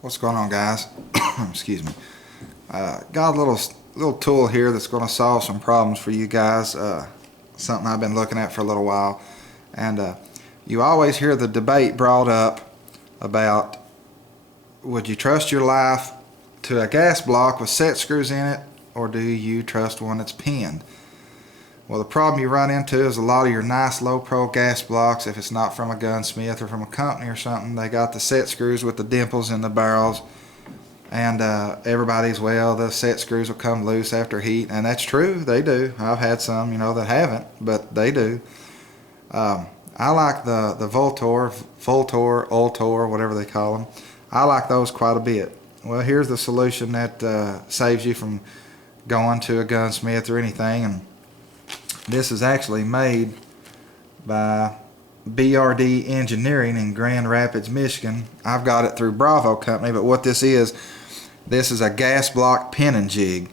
What's going on, guys? Excuse me. Got a little tool here that's going to solve some problems for you guys. Something I've been looking at for a little while, and you always hear the debate brought up about, would you trust your life to a gas block with set screws in it, or do you trust one that's pinned? Well, the problem you run into is a lot of your nice low pro gas blocks, if it's not from a gunsmith or from a company or something, they got the set screws with the dimples in the barrels, and everybody's, well, the set screws will come loose after heat, and that's true, they do. I've had some, that haven't, but they do. I like the VLTOR, ULTOR, whatever they call them. I like those quite a bit. Well, here's the solution that saves you from going to a gunsmith or anything, and this is actually made by BRD Engineering in Grand Rapids, Michigan. I've got it through Bravo Company, but what this is a gas block pin and jig.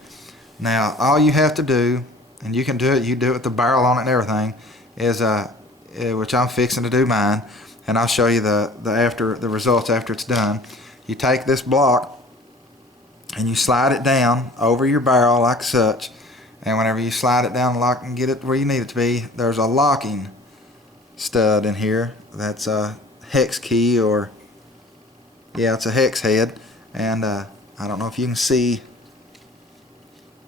Now, all you have to do, and you can do it, you do it with the barrel on it and everything, is which I'm fixing to do mine, and I'll show you the results after it's done. You take this block and you slide it down over your barrel like such. And whenever you slide it down, lock and get it where you need it to be, there's a locking stud in here. That's a hex key, or yeah, it's a hex head. And I don't know if you can see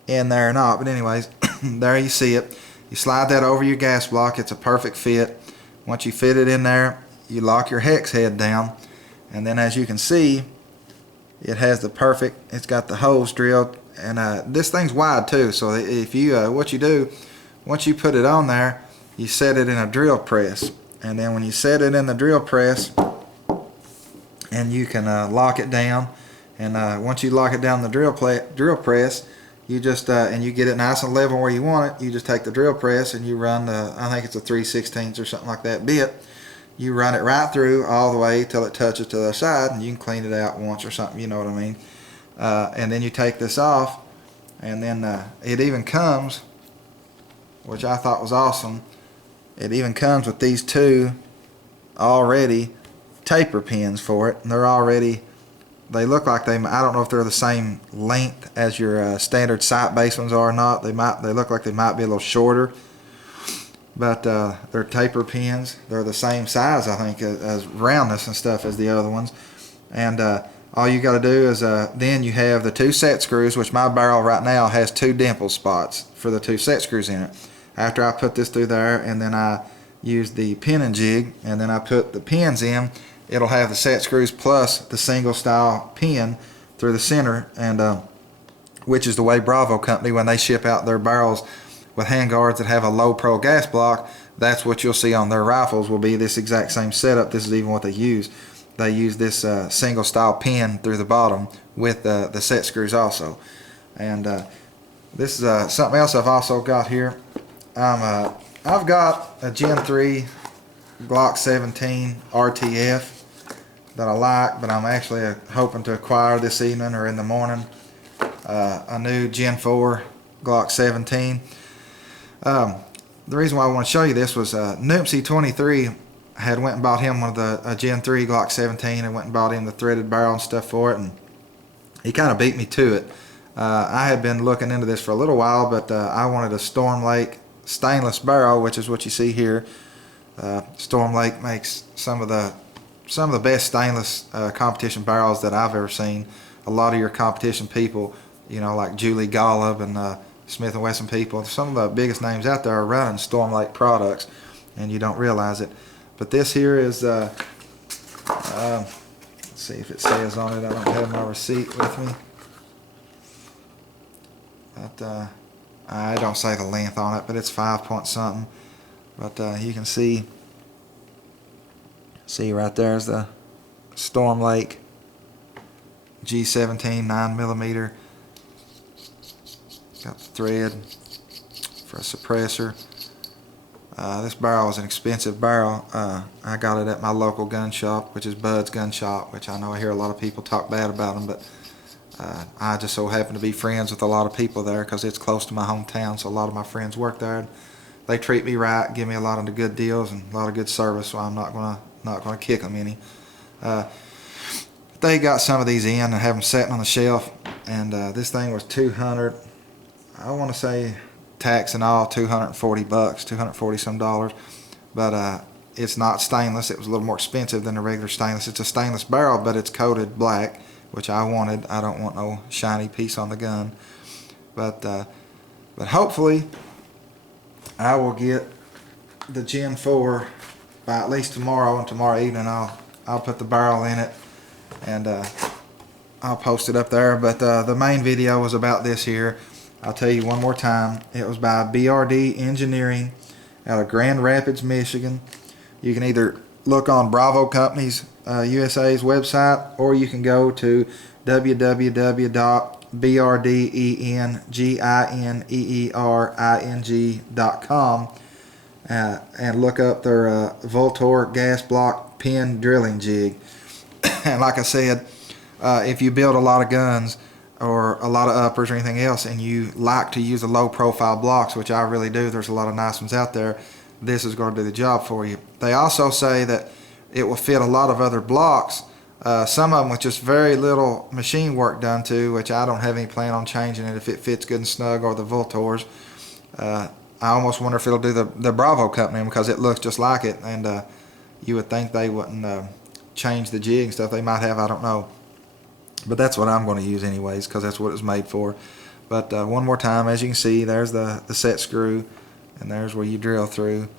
in there or not, but anyways, there you see it. You slide that over your gas block. It's a perfect fit. Once you fit it in there, you lock your hex head down, and then as you can see, it has the perfect, it's got the holes drilled. And this thing's wide too, so if you what you do, once you put it on there, you set it in a drill press, and then when you set it in the drill press, and you can lock it down, and once you lock it down the drill press, you just and you get it nice and level where you want it, you just take the drill press and you run the, I think it's a 3/16 or something like that bit, you run it right through all the way till it touches to the side, and you can clean it out once or something, you know what I mean. And then you take this off, and then it even comes, which I thought was awesome, it even comes with these two already taper pins for it, and they're already, they look like they, I don't know if they're the same length as your standard sight base ones are or not. They look like they might be a little shorter, but they're taper pins. They're the same size, I think, as roundness and stuff as the other ones. And all you got to do is then you have the two set screws, which my barrel right now has two dimple spots for the two set screws in it. After I put this through there, and then I use the pin and jig, and then I put the pins in, it'll have the set screws plus the single style pin through the center, and which is the way Bravo Company, when they ship out their barrels with handguards that have a low pro gas block, that's what you'll see on their rifles, will be this exact same setup. This is even what they use. They use this single style pin through the bottom with the set screws also. And this is something else I've also got here. I've got a Gen 3 Glock 17 RTF that I like, but I'm actually hoping to acquire this evening or in the morning a new Gen 4 Glock 17. The reason why I want to show you this was Noopsy 23 had went and bought him one of the Gen 3 Glock 17 and went and bought him the threaded barrel and stuff for it, and he kind of beat me to it. I had been looking into this for a little while, but I wanted a Storm Lake stainless barrel, which is what you see here. Storm Lake makes some of the best stainless competition barrels that I've ever seen. A lot of your competition people, like Julie Golub and Smith & Wesson people, some of the biggest names out there are running Storm Lake products, and you don't realize it. But this here is, let's see if it says on it. I don't have my receipt with me. But I don't say the length on it, but it's 5 point something. But you can see right there is the Storm Lake G17 9mm. Got the thread for a suppressor. This barrel is an expensive barrel. I got it at my local gun shop, which is Bud's Gun Shop, which I know I hear a lot of people talk bad about them, but I just so happen to be friends with a lot of people there because it's close to my hometown, so a lot of my friends work there. They treat me right, give me a lot of the good deals and a lot of good service, so I'm not gonna kick them any. they got some of these in and have them sitting on the shelf, and this thing was 200, I want to say tax and all, 240 bucks, 240 some dollars, but it's not stainless. It was a little more expensive than the regular stainless. It's a stainless barrel, but it's coated black, which I wanted. I don't want no shiny piece on the gun, but hopefully I will get the Gen 4 by at least tomorrow, and tomorrow evening I'll put the barrel in it, and I'll post it up there. But the main video was about this here. I'll tell you one more time. It was by BRD Engineering out of Grand Rapids, Michigan. You can either look on Bravo Companies USA's website, or you can go to www.brdengieering.com and look up their VLTOR gas block pin drilling jig. And like I said, if you build a lot of guns or a lot of uppers or anything else, and you like to use the low profile blocks, which I really do, there's a lot of nice ones out there, this is going to do the job for you. They also say that it will fit a lot of other blocks, some of them with just very little machine work done to, which I don't have any plan on changing it if it fits good and snug, or the VLTORs. I almost wonder if it'll do the Bravo company, because it looks just like it, and you would think they wouldn't change the jig and stuff. They might have, I don't know. But that's what I'm going to use anyways, because that's what it's made for. But one more time, as you can see, there's the set screw, and there's where you drill through.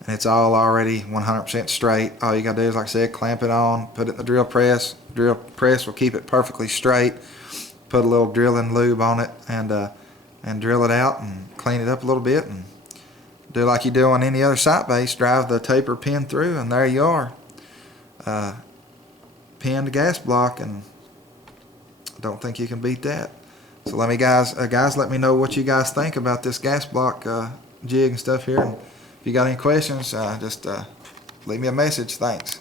And it's all already 100% straight. All you got to do is, like I said, clamp it on, put it in the drill press. Drill press will keep it perfectly straight. Put a little drilling lube on it, and drill it out and clean it up a little bit, and do like you do on any other sight base. Drive the taper pin through, and there you are. Pinned gas block, and I don't think you can beat that. So let me guys let me know what you guys think about this gas block jig and stuff here. And if you got any questions, just leave me a message. Thanks.